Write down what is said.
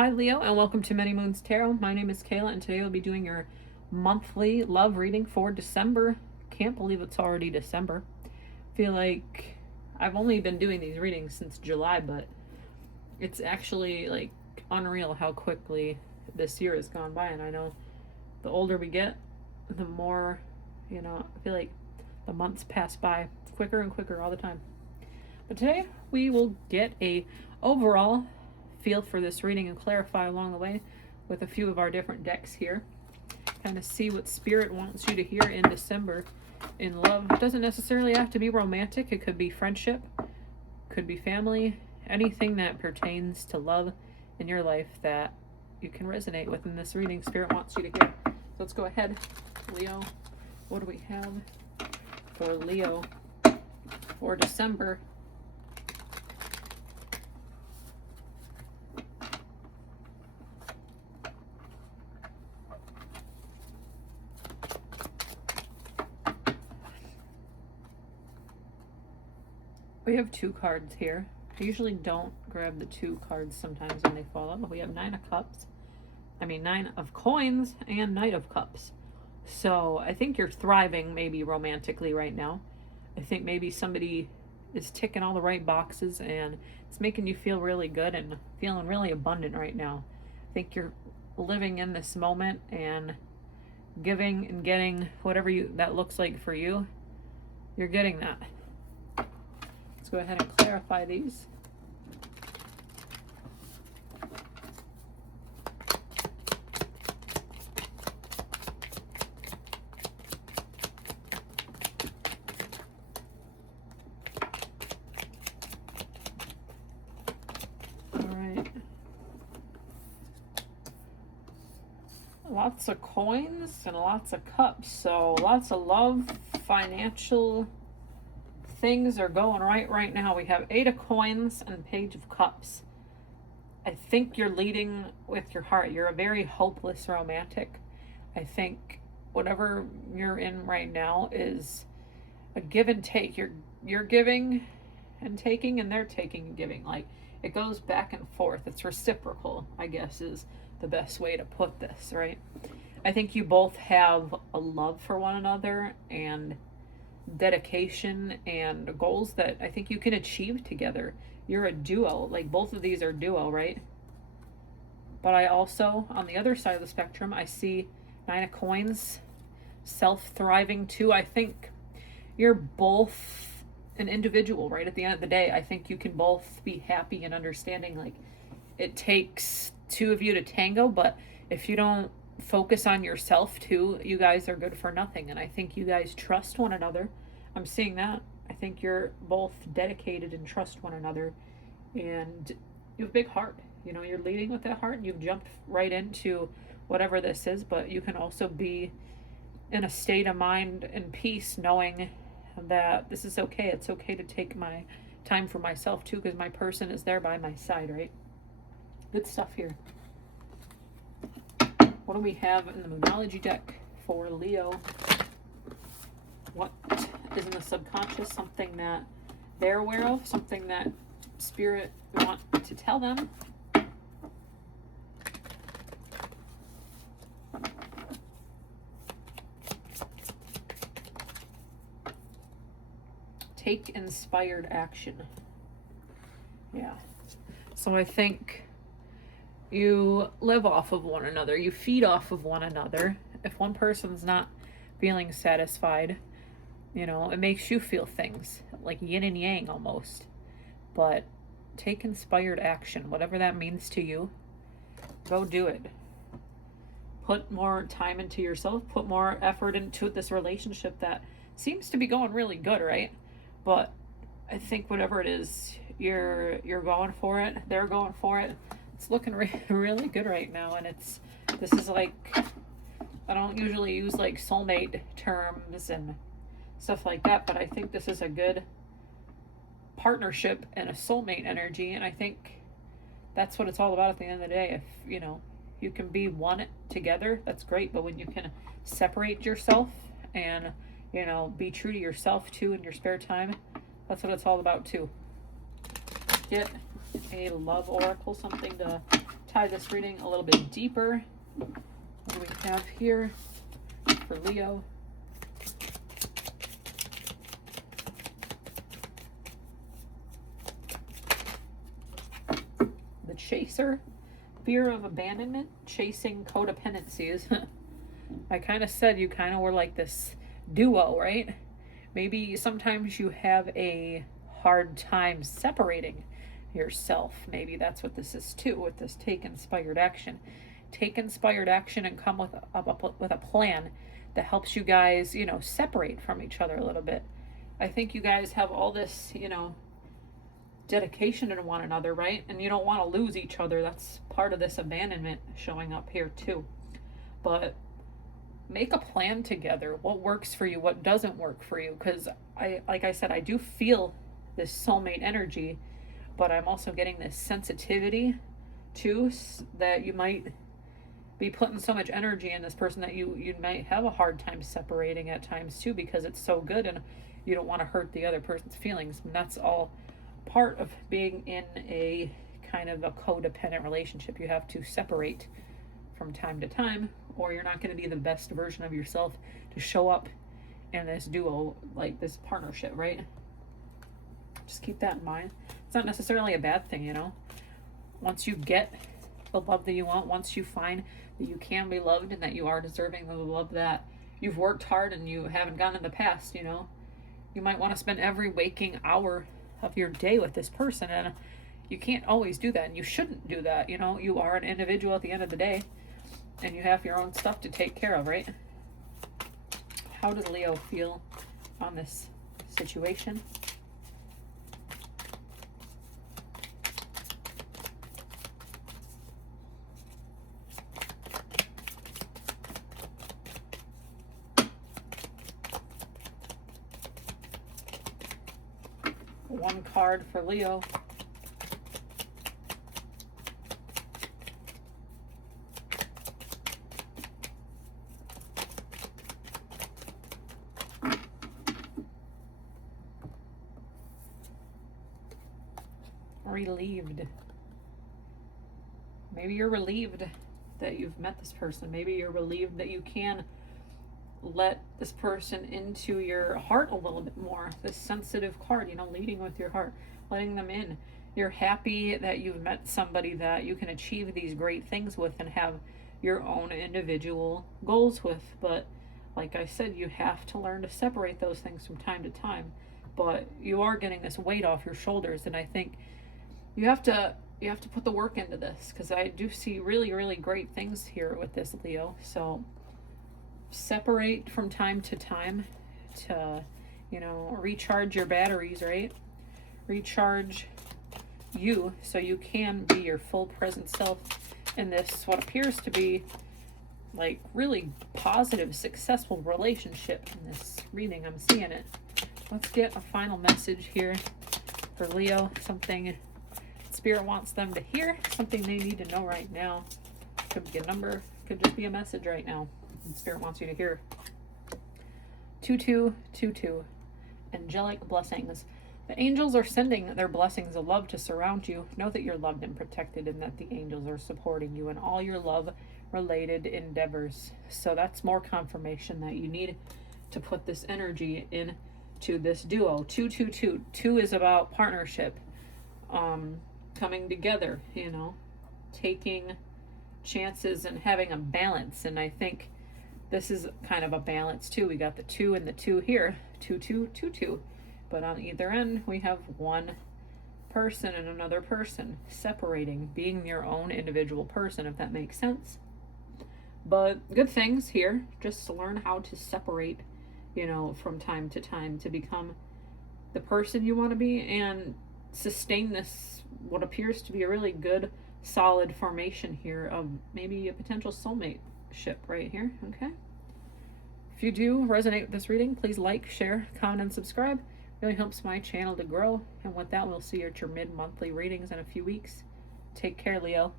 Hi Leo, and welcome to Many Moons Tarot. My name is Kayla, and today we'll be doing your monthly love reading for December. Can't believe it's already December. Feel like I've only been doing these readings since July, but it's actually like unreal how quickly this year has gone by. And I know the older we get, the more, I feel like the months pass by quicker and quicker all the time. But today we will get a overall feel for this reading and clarify along the way with a few of our different decks here. Kind of see what Spirit wants you to hear in December in love. It doesn't necessarily have to be romantic. It could be friendship, could be family, anything that pertains to love in your life that you can resonate with in this reading. Spirit wants you to hear. So let's go ahead, Leo. What do we have for Leo for December? We have two cards here. I usually don't grab the two cards sometimes when they fall out, but we have Nine of Coins and Knight of Cups. So I think you're thriving maybe romantically right now. I think maybe somebody is ticking all the right boxes and it's making you feel really good and feeling really abundant right now. I think you're living in this moment and giving and getting whatever that looks like for you. You're getting that. Let's go ahead and clarify these. All right. Lots of coins and lots of cups. So lots of love, financial things are going right now. We have Eight of Coins and Page of Cups. I think you're leading with your heart. You're a very hopeless romantic. I think whatever you're in right now is a give and take. You're giving and taking, and they're taking and giving. Like, it goes back and forth. It's reciprocal, I guess, is the best way to put this, right? I think you both have a love for one another and dedication and goals that I think you can achieve together. You're a duo. Like, both of these are duo, right? But I also, on the other side of the spectrum, I see Nine of Coins, self-thriving too. I think you're both an individual, right? At the end of the day, I think you can both be happy and understanding. Like, it takes two of you to tango, but if you don't focus on yourself too, you guys are good for nothing. And I think you guys trust one another. I'm seeing that. I think you're both dedicated and trust one another, and you have a big heart. You're leading with that heart and you've jumped right into whatever this is, but you can also be in a state of mind and peace knowing that this is okay. It's okay to take my time for myself too, because my person is there by my side, right? Good stuff here. What do we have in the Moonology deck for Leo? What is in the subconscious? Something that they're aware of? Something that Spirit want to tell them? Take inspired action. Yeah. So I think you live off of one another. You feed off of one another. If one person's not feeling satisfied, it makes you feel things like yin and yang almost. But take inspired action, whatever that means to you. Go do it. Put more time into yourself. Put more effort into this relationship that seems to be going really good, right? But I think whatever it is, you're going for it. They're going for it. It's looking really good right now, and this is like, I don't usually use like soulmate terms and stuff like that, but I think this is a good partnership and a soulmate energy, and I think that's what it's all about at the end of the day. If you can be one together, that's great, but when you can separate yourself and be true to yourself too in your spare time, that's what it's all about too. Get a love oracle, something to tie this reading a little bit deeper. What do we have here for Leo? The Chaser, fear of abandonment, chasing codependencies. I kind of said you kind of were like this duo, right? Maybe sometimes you have a hard time separating yourself. Maybe that's what this is too, with this take inspired action. Take inspired action and come with a plan that helps you guys, you know, separate from each other a little bit. I think you guys have all this, you know, dedication to one another, right? And you don't want to lose each other. That's part of this abandonment showing up here too. But make a plan together. What works for you, what doesn't work for you, because like I said, I do feel this soulmate energy, but I'm also getting this sensitivity too, that you might be putting so much energy in this person that you might have a hard time separating at times too, because it's so good and you don't want to hurt the other person's feelings. And that's all part of being in a kind of a codependent relationship. You have to separate from time to time, or you're not going to be the best version of yourself to show up in this duo, like this partnership, right? Just keep that in mind. It's not necessarily a bad thing, you know. Once you get the love that you want, once you find that you can be loved and that you are deserving of the love that you've worked hard and you haven't gotten in the past, you know, you might want to spend every waking hour of your day with this person, and you can't always do that, and you shouldn't do that. You know, you are an individual at the end of the day, and you have your own stuff to take care of, right? How does Leo feel on this situation? One card for Leo. Relieved. Maybe you're relieved that you've met this person. Maybe you're relieved that you can let this person into your heart a little bit more. This sensitive card, you know, leading with your heart, letting them in. You're happy that you've met somebody that you can achieve these great things with and have your own individual goals with. But like I said, you have to learn to separate those things from time to time. But you are getting this weight off your shoulders, and I think you have to put the work into this, because I do see really, really great things here with this, Leo. So separate from time to time to, you know, recharge your batteries, right? Recharge you so you can be your full present self in this, what appears to be like really positive, successful relationship. In this reading, I'm seeing it. Let's get a final message here for Leo. Something Spirit wants them to hear, something they need to know right now. Could be a number, could just be a message right now. Spirit wants you to hear. 2222. Angelic blessings. The angels are sending their blessings of love to surround you. Know that you're loved and protected, and that the angels are supporting you in all your love related endeavors. So that's more confirmation that you need to put this energy into this duo. 222. 2 is about partnership, coming together, you know, taking chances and having a balance. And I think this is kind of a balance too. We got the 2 and the 2 here. 2222. But on either end, we have one person and another person separating, being your own individual person, if that makes sense. But good things here, just to learn how to separate, you know, from time to time to become the person you want to be and sustain this, what appears to be a really good, solid formation here of maybe a potential soulmate ship right here, okay? If you do resonate with this reading, please like, share, comment, and subscribe. It really helps my channel to grow. And with that, we'll see you at your mid-monthly readings in a few weeks. Take care, Leo.